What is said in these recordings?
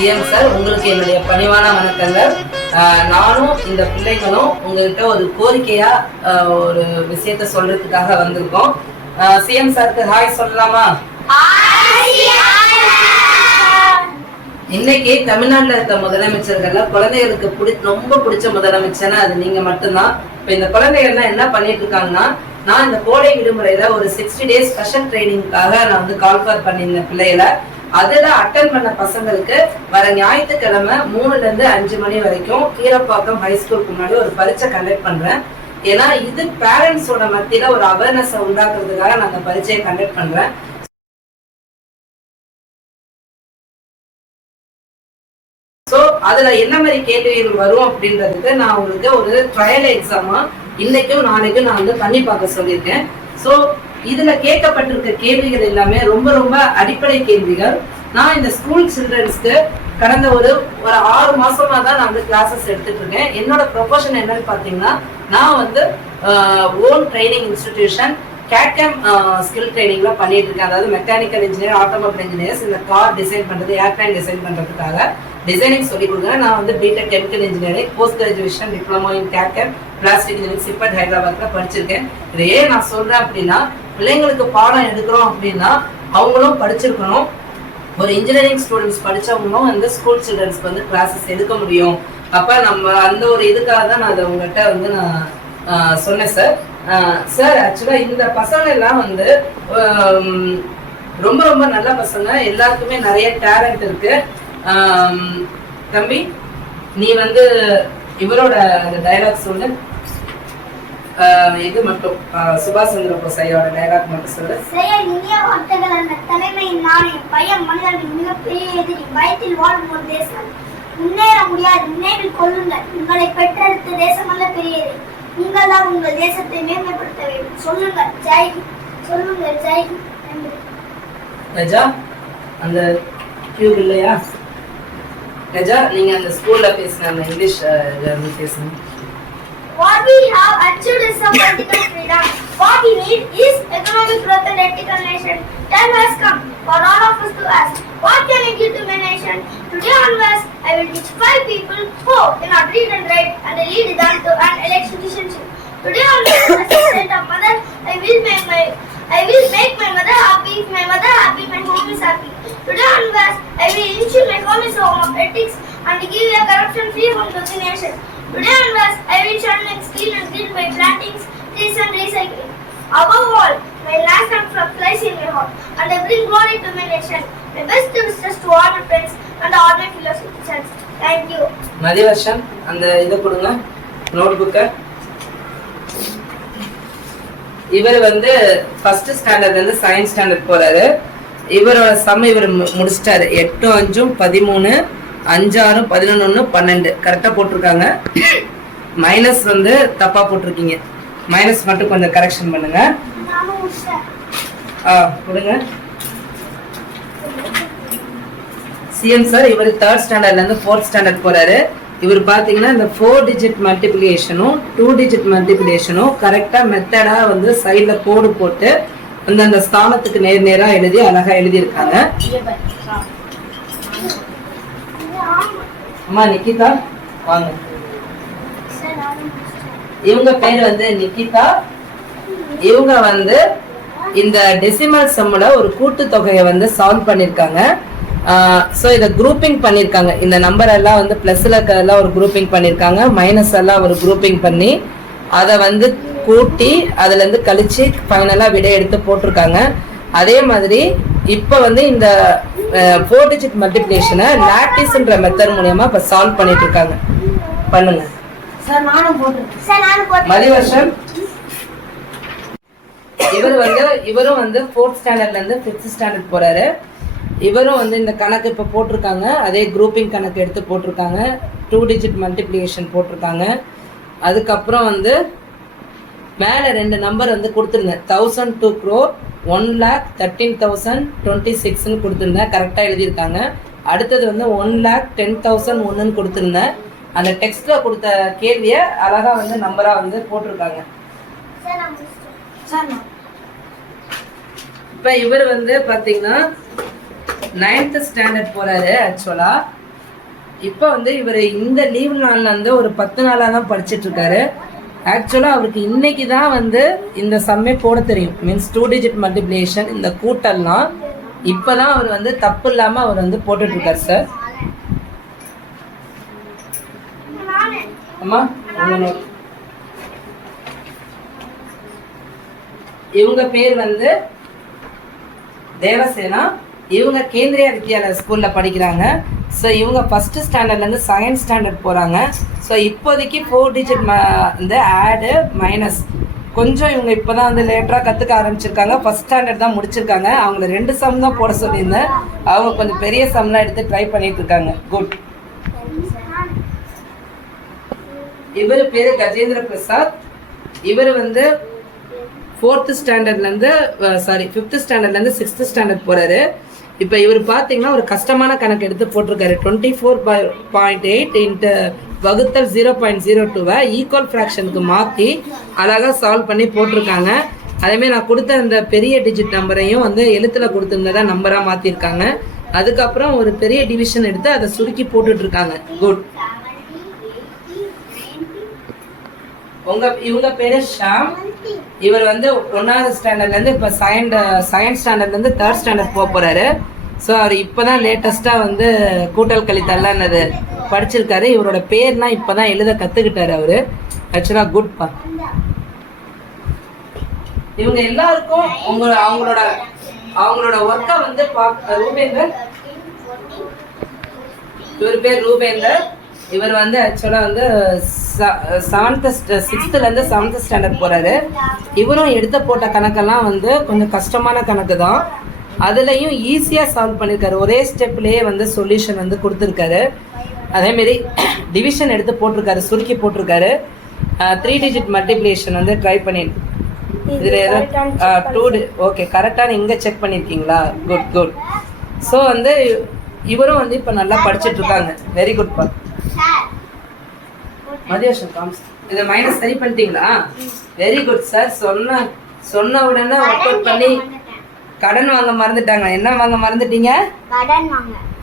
CM sir, உங்களுக்கு என்னுடைய பணிவான வணக்கங்கள். நானும் இந்த பிள்ளைங்களும் உங்ககிட்ட ஒரு கோரிக்கையா ஒரு விஷயத்த சொல்றதுக்காக வந்திருக்கோம். சிஎம் சாருக்கு ஹாய் சொல்லலாமா? இன்னைக்கு தமிழ்நாட்டில் இருக்க முதலமைச்சர்கள்ல குழந்தைகளுக்கு ரொம்ப பிடிச்ச முதலமைச்சர்னா அது நீங்க மட்டும்தான். இப்ப இந்த குழந்தைகள்லாம் என்ன பண்ணிட்டு இருக்காங்கன்னா, நான் இந்த கோடை விடுமுறையில ஒரு 60 டேஸ் ஸ்பெஷல் ட்ரைனிங்காக நான் வந்து கால்ஃபார் பண்ணியிருந்தேன் பிள்ளைகளை. அதுல அட்டன் பண்ண பசங்களுக்கு வர ஞாயிற்றுக்கிழமை 3 to 5 மணி வரைக்கும் கீரப்பாக்கம் ஹைஸ்கூலுக்கு முன்னாடி ஒரு பரீட்சை கண்டக்ட் பண்றேன். ஏன்னா இது பேரண்ட்ஸோட மத்தியில ஒரு அவேர்னஸ் உண்டாக்குறதுக்காக நான் அந்த பரீட்சையை கண்டக்ட் பண்றேன். ஸோ அதுல என்ன மாதிரி கேள்விகள் வரும் அப்படின்றதுக்கு நான் உங்களுக்கு ஒரு ட்ரையல் எக்ஸாமா இன்னைக்கும் நாளைக்கும் நான் வந்து பண்ணி பார்க்க சொல்லியிருக்கேன். ஸோ இதுல கேட்கப்பட்டிருக்க கேள்விகள் எல்லாமே ரொம்ப ரொம்ப அடிப்படை கேள்விகள். நான் இந்த ஸ்கூல் சில்ட்ரன்ஸ்க்கு கடந்த ஒரு 6 மாசமா தான் நான் வந்து கிளாஸஸ் எடுத்துட்டு இருக்கேன். என்னோட ப்ரொஃபஷன் என்னன்னு பாத்தீங்கன்னா, நான் வந்து own training institution CAD CAM skill ட்ரைனிங்ல பண்ணிட்டு இருக்கேன். அதாவது மெக்கானிக்கல் இன்ஜினியர், ஆட்டோமொபைல் இன்ஜினியர்ஸ் இந்த கார் டிசைன் பண்றது, ஏர்பிளைன் டிசைன் பண்றதுக்காக டிசைனிங் சொல்லி கொடுக்குறேன். நான் வந்து BTech chemical engineering, post graduation diploma in CAD CAM plastic engineering CIPET ஹைதராபாத்ல படிச்சிருக்கேன். இதை ஏன் நான் சொல்றேன் அப்படின்னா, பிள்ளைங்களுக்கு பாடம் எடுக்கிறோம் அப்படின்னா அவங்களும் படிச்சிருக்கணும். ஒரு இன்ஜினியரிங் ஸ்டூடெண்ட்ஸ் படிச்சவங்களும் வந்து ஸ்கூல் சில்ட்ரன்ஸ்க்கு வந்து கிளாஸஸ் எடுக்க முடியும். அப்ப நம்ம அந்த ஒரு இதுக்காக தான் நான் அதை உங்கள்கிட்ட வந்து நான் சொன்னேன் சார். சார் ஆக்சுவலா இந்த பசங்க எல்லாம் வந்து ரொம்ப ரொம்ப நல்ல பசங்க, எல்லாருக்குமே நிறைய டேலண்ட் இருக்கு. தம்பி, நீ வந்து இவரோட டைலாக் சொல்லு. இது மட்டும் சுபாஷ் சந்திர போஸ் ஐயோட டைலாக் மட்டும் சொல்லு. இந்திய வார்த்தைகள் அந்த தலைமையின் நாணயம், பயம் மனிதர்களின் மிகப்பெரிய எதிரி, பயத்தில் வாழும் ஒரு தேசம். முன்னேற முடியாது, நினைவில் கொள்ளுங்கள், உங்களை பெற்றெடுத்த தேசம் அல்ல பெரியது. நீங்கள் தான் உங்கள் தேசத்தை மேம்படுத்த வேண்டும். சொல்லுங்கள் ஜெய், சொல்லுங்கள் ஜெய். கஜா, அந்த கியூ இல்லையா? கஜா, நீங்க அந்த ஸ்கூல்ல பேசுன அந்த இங்கிலீஷ் பேசுங்க. What we have achieved is some political freedom. What we need is economic growth and ethical nation. Time has come for all of us to ask, what can I give to my nation? Today onwards, I will teach 5 people who cannot read and write and lead them to an election citizenship. Today onwards, as a state of mother, I will make my mother happy. If my mother happy, my home is happy. Today onwards, I will ensure my home is home of ethics and give a corruption-free home to the nation. Today onwards, I will shun my skill and skill by plantings, trees and recycling. Above all, my last and flies in my heart, and I bring glory to my nation. My best wishes to all my friends and all my fellow citizens. Thank you. மதிவர்ஷன், அந்த இதை கொடுங்க, நோட்புக்கை. இவர் வந்து first ஸ்டாண்டர்ட்ல இருந்து science standard போறாரு. இவரோட some இவர் முடிச்சிட்டாரு. 8 5 13 5 6 11 12 கரெக்டா போட்டிருக்காங்க. மைனஸ் வந்து தப்பா போட்டிருக்கீங்க. மைனஸ் மட்டும் கொஞ்சம் கரெக்ஷன் பண்ணுங்க. கொடுங்க. சிஎம் சார், இவர் 3rd ஸ்டாண்டர்ட்ல இருந்து 4th ஸ்டாண்டர்ட் போறாரு. இவர் பாத்தீங்கன்னா இந்த 4 டிஜிட் மல்டிபிளிகேஷனும் 2 டிஜிட் மல்டிபிளிகேஷனும் கரெக்டா மெத்தடா வந்து சைட்ல கோடு போட்டு அந்த ஸ்தானத்துக்கு நேரா எழுதி அழகா எழுதி இருக்காங்க. அம்மா நிக்கிதா, வாங்க. இவங்க பேர் வந்து நிக்கிதா. இவங்க வந்து இந்த டெசிமல் சம்முல ஒரு கூட்டு தொகையை வந்து சால்வ் பண்ணிருக்காங்க. ஸோ இதை குரூப்பிங் பண்ணியிருக்காங்க. இந்த நம்பர் எல்லாம் வந்து பிளஸ்ல எல்லாம் ஒரு குரூப்பிங் பண்ணியிருக்காங்க, மைனஸ் எல்லாம் ஒரு குரூப்பிங் பண்ணி அதை வந்து கூட்டி அதுல இருந்து கழிச்சு ஃபைனலா விடை எடுத்து போட்டிருக்காங்க. அதே மாதிரி இப்போ வந்து இந்த 4 டிஜிட் மல்டிப்ளிகேஷனை லாட்டிஸ்ன்ற மெத்தட் மூலமா இப்ப சால்வ் பண்ணிட்டு இருக்காங்க. பண்ணுங்க சார். நானும் மதிவர்ஷன், இவரும் வந்து 4th ஸ்டாண்டர்ட்ல இருந்து 5th ஸ்டாண்டர்ட் போறாரு. இவரும் வந்து இந்த கணக்கு இப்போ போட்டிருக்காங்க. அதே குரூப்பிங் கணக்கு எடுத்து போட்டிருக்காங்க. 2 டிஜிட் மல்டிப்ளிகேஷன் போட்டிருக்காங்க. அதுக்கப்புறம் வந்து மேலே 2 நம்பர் வந்து கொடுத்துருந்தேன். 1002 crore 1,13,026 கொடுத்துருந்தேன். கரெக்டாக எழுதியிருக்காங்க. அடுத்தது வந்து 1,10,001 கொடுத்துருந்தேன். அந்த டெக்ஸ்ட்ல கொடுத்த கேள்வியை அழகா வந்து நம்பரா வந்து போட்டிருக்காங்க. இப்ப இவர் வந்து பாத்தீங்கன்னா 9th ஸ்டாண்டர்ட் போறாரு. ஆக்சுவலா இப்போ வந்து இவர் இந்த லீவ் நாள்ல வந்து ஒரு 10 நாளா தான் படிச்சிட்டு இருக்காரு. ஆக்சுவலாக அவருக்கு இன்னைக்கு தான் வந்து இந்த சம்மே போட தெரியும். மீன்ஸ் 2 டிஜிட் மல்டிப்ளிகேஷன் இந்த கூட்டல்லாம் இப்போ தான் அவர் வந்து தப்பு இல்லாமல் அவர் வந்து போட்டுட்ருக்கார் சார். அம்மா இவங்க பேர் வந்து தேவசேனா. இவங்க கேந்திரியா வித்யாலயா ஸ்கூலில் படிக்கிறாங்க. ஸோ இவங்க ஃபஸ்ட்டு ஸ்டாண்டர்ட்லேருந்து 2nd ஸ்டாண்டர்ட் போகிறாங்க. ஸோ இப்போதைக்கு 4 டிஜிட் வந்து ஆடு மைனஸ் கொஞ்சம் இவங்க இப்போ தான் வந்து லேட்டராக கற்றுக்க ஆரம்பிச்சிருக்காங்க. ஃபஸ்ட் ஸ்டாண்டர்ட் தான் முடிச்சிருக்காங்க. அவங்கள 2 சம் தான் போட சொல்லியிருந்தேன். அவங்க கொஞ்சம் பெரிய சம்லாம் எடுத்து ட்ரை பண்ணிட்டு இருக்காங்க. குட். இவர் பேர் கஜேந்திர பிரசாத். இவர் வந்து 4th ஸ்டாண்டர்ட்லேருந்து 5th ஸ்டாண்டர்ட்லேருந்து 6th ஸ்டாண்டர்ட் போகிறாரு. இப்போ இவர் பார்த்தீங்கன்னா ஒரு கஷ்டமான கணக்கு எடுத்து போட்டிருக்காரு. 24.8 இன்ட்டு வகுத்தல் 0.02 ஈக்குவல் ஃப்ராக்ஷனுக்கு மாற்றி அழகாக சால்வ் பண்ணி போட்டிருக்காங்க. அதேமாதிரி நான் கொடுத்த அந்த பெரிய டிஜிட் நம்பரையும் வந்து எழுத்தில் கொடுத்துருந்ததா நம்பராக மாற்றிருக்காங்க. அதுக்கப்புறம் ஒரு பெரிய டிவிஷன் எடுத்து அதை சுருக்கி போட்டுட்ருக்காங்க. குட். இவங்க பேரு ஷாம். இவர் வந்து 1வது ஸ்டாண்டர்ட்லேருந்து இப்போ 2nd ஸ்டாண்டர்ட்லேருந்து 3rd ஸ்டாண்டர்ட் போக போகிறாரு. ஸோ அவர் இப்போ தான் லேட்டஸ்ட்டாக வந்து கூட்டல் கழித்தல்லாம் அது படிச்சிருக்காரு. இவரோட பேர்லாம் இப்போ தான் எழுத கற்றுக்கிட்டாரு அவர். ஆக்சுவலாக குட்பா. இவங்க எல்லாருக்கும் அவங்களோட ஒர்க்கை வந்து ரூபேந்தர். இவர் பேர் ரூபேந்தர். இவர் வந்து ஆக்சுவலாக வந்து 6th-லேருந்து 7th ஸ்டாண்டர்ட் போகிறாரு. இவரும் எடுத்து போட்ட கணக்கெல்லாம் வந்து கொஞ்சம் கஷ்டமான கணக்கு தான். அதுலேயும் ஈஸியாக சால்வ் பண்ணியிருக்காரு. ஒரே ஸ்டெப்லேயே வந்து சொல்யூஷன் வந்து கொடுத்துருக்காரு. அதேமாரி டிவிஷன் எடுத்து போட்டிருக்காரு, சுருக்கி போட்டிருக்காரு. 3 டிஜிட் மல்டிப்ளிகேஷன் வந்து ட்ரை பண்ணிருக்கு. இதில் ஏதோ 2 ஓகே கரெக்டான இங்கே செக் பண்ணியிருக்கீங்களா? Good good. ஸோ வந்து இவரும் வந்து இப்போ நல்லா படிச்சுட்டு இருக்காங்க. வெரி குட் பா. மதியோஷன் காம்ஸ் இதை மைனஸ் சரி பண்ணிட்டீங்களா? Very good sir. சொன்ன உடனே ஒர்க் அவுட் பண்ணி கடன் வாங்க மறந்துட்டாங்க. என்ன வாங்க மறந்துட்டீங்க?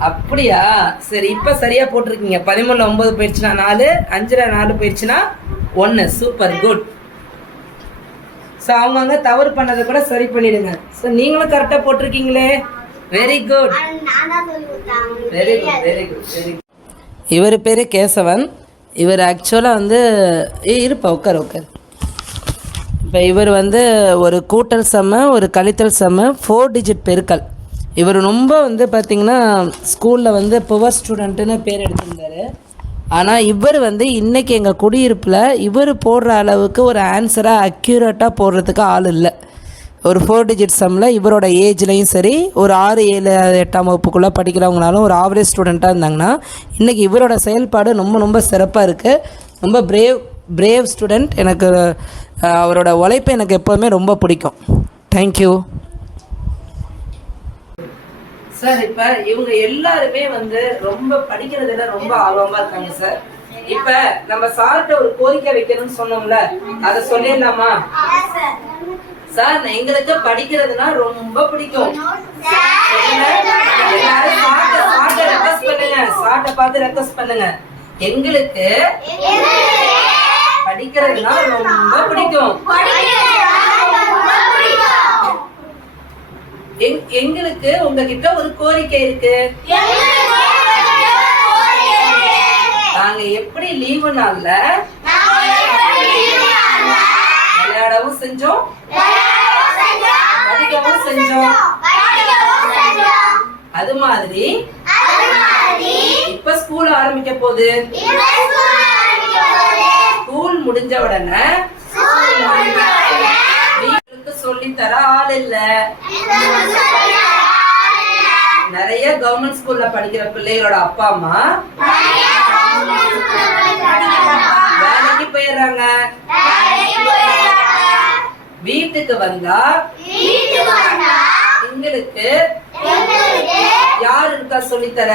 அப்படியா? சரி இப்போ சரியா போட்டிருக்கீங்க. 13ல் 9 போயிடுச்சுன்னா 4, 5ல் 4 போயிடுச்சுன்னா 1. Super good. ஸோ அவங்கவுங்க தவறு பண்ணதை கூட சரி பண்ணிடுங்க. ஸோ நீங்களும் கரெக்டாக போட்டிருக்கீங்களே. Very good very good very good very good. இவர் பேர் கேசவன். இவர் ஆக்சுவலாக வந்து இருப்பா உட்கார். இப்போ இவர் வந்து ஒரு கூட்டல் சம்ம ஒரு கழித்தல் சம்ம 4 டிஜிட் பெருக்கல். இவர் ரொம்ப வந்து பார்த்திங்கன்னா ஸ்கூலில் வந்து புவர் ஸ்டூடெண்ட்டுன்னு பேர் எடுத்திருந்தார். ஆனால் இவர் வந்து இன்றைக்கி எங்கள் குடியிருப்பில் இவர் போடுற அளவுக்கு ஒரு ஆன்சராக அக்யூரேட்டாக போடுறதுக்கு ஆள் இல்லை. ஒரு 4 டிஜிட் சம்மில் இவரோட ஏஜ்லேயும் சரி ஒரு 6, 7, 8ஆம் வகுப்புக்குள்ளே படிக்கிறவங்கனாலும் ஒரு ஆவரேஜ் ஸ்டூடெண்ட்டாக இருந்தாங்கன்னா இன்றைக்கி இவரோட செயல்பாடு ரொம்ப சிறப்பாக இருக்குது. ரொம்ப பிரேவ் ஸ்டூடெண்ட். எனக்கு அவரோட உழைப்பு எனக்கு எப்போதுமே ரொம்ப பிடிக்கும். Thank you sir. இப்போ இவங்க எல்லாருமே வந்து ரொம்ப படிக்கிறதுல ரொம்ப ஆர்வமாக இருக்காங்க சார். இப்போ நம்ம சார்கிட்ட ஒரு கோரிக்கை வைக்கணும்னு சொன்னோம்ல, அதை சொல்லிடலாமா சார்? எங்களுக்கு படிக்கிறதுனா ரொம்ப பிடிக்கும். எல்லாரும் சார்ட்ட ரெக்வெஸ்ட் பண்ணுங்க. சார்ட்ட பார்த்து ரெக்வெஸ்ட் பண்ணுங்க. எங்களுக்கு படிக்கிறதுனா ரொம்ப பிடிக்கும். எங்களுக்கு உங்ககிட்ட ஒரு கோரிக்கை இருக்கு. நாங்க எப்படி லீவு நாள்ல விளையாடவும் செஞ்சோம், படிக்கவும் செஞ்சோம். அது மாதிரி இப்ப ஸ்கூல் ஆரம்பிக்க போகுது. ஸ்கூல் முடிஞ்ச உடனே வீட்டுக்கு சொல்லி தர ஆள் இல்ல. நிறைய கவர்மெண்ட் ஸ்கூல்ல படிக்கிற பிள்ளைகளோட அப்பா அம்மா வேலைக்கு போயிடுறாங்க. வீட்டுக்கு வந்தா எங்களுக்கு யார் இருக்கா சொல்லித்தர?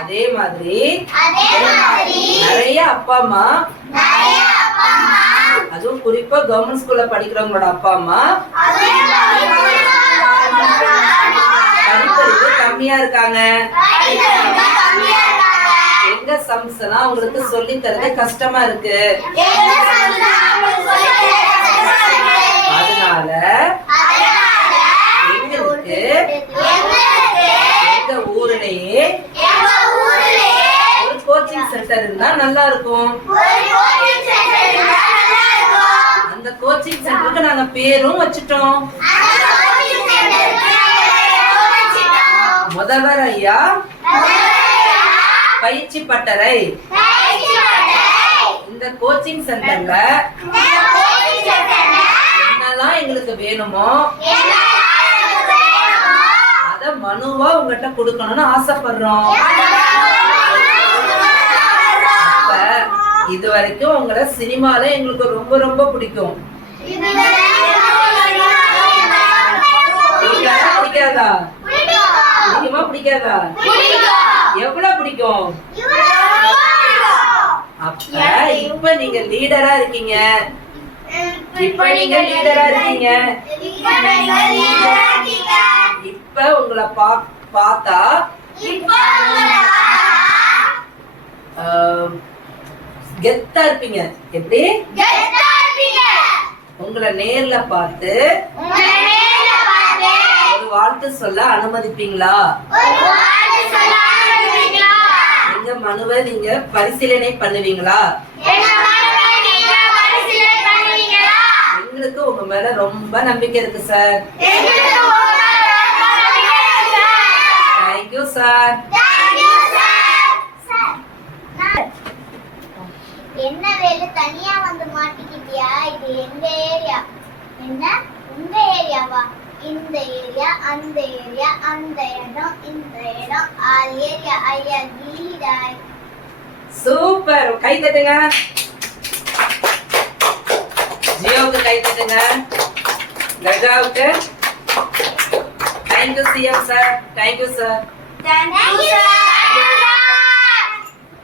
அதே மாதிரி நிறைய அப்பா அம்மா, அதுவும் குறிப்பா கவர்மெண்ட் ஸ்கூல்ல படிக்கிறவங்களோட அப்பா அம்மா படிப்பறிவு கம்மியா இருக்காங்க. எங்க சம்ஸ் எல்லாம் உங்களுக்கு சொல்லி தரது கஷ்டமா இருக்கு. அதனால எங்களுக்கு எங்க ஊர்லயே ஒரு கோச்சிங் சென்டர் இருந்தா நல்லா இருக்கும். அந்த கோச்சிங் சென்டருக்கு நாங்க பேரும் வச்சுட்டோம். முதல்வர் ஐயா பயிற்சி பட்டறை. இந்த கோச்சிங் சென்டர்ல என்னெல்லாம் எங்களுக்கு வேணுமோ அத மனுவா உங்ககிட்ட கொடுக்கணும்னு ஆசைப்படுறோம். அப்ப இது வரைக்கும் உங்களை சினிமால எங்களுக்கு ரொம்ப ரொம்ப பிடிக்கும். பிடிக்காதா? பிடிக்குமா பிடிக்காதா? எவ்வளவு பிடிக்கும்? அப்ப இப்ப நீங்க லீடரா இருக்கீங்க. இப்ப உங்களை பார்த்தா கெத்தா இருப்பீங்க. எப்படி? உங்களை நேர்ல பார்த்து ஒரு வாழ்த்து சொல்ல அனுமதிப்பீங்களா? எங்க மனுவை நீங்க பரிசீலனை பண்ணுவீங்களா? எங்களுக்கு உங்க மேல ரொம்ப நம்பிக்கை இருக்கு சார். Thank you sir. என்ன வேலை தனியா வந்து மாட்டிக்கிட்டியா? இது எங்க ஏரியா. என்ன உங்க ஏரியாவா? இந்த ஏரியா, அந்த ஏரியா, அந்த இடம், இந்த இடம், ஆல் ஏரியா. ஐயா லீடர். சூப்பர். கை தட்டுங்க. ஜியோவுக்கு கை தட்டுங்க. கஜாவுக்கு. Thank you CM sir. Thank you sir. Thank you sir.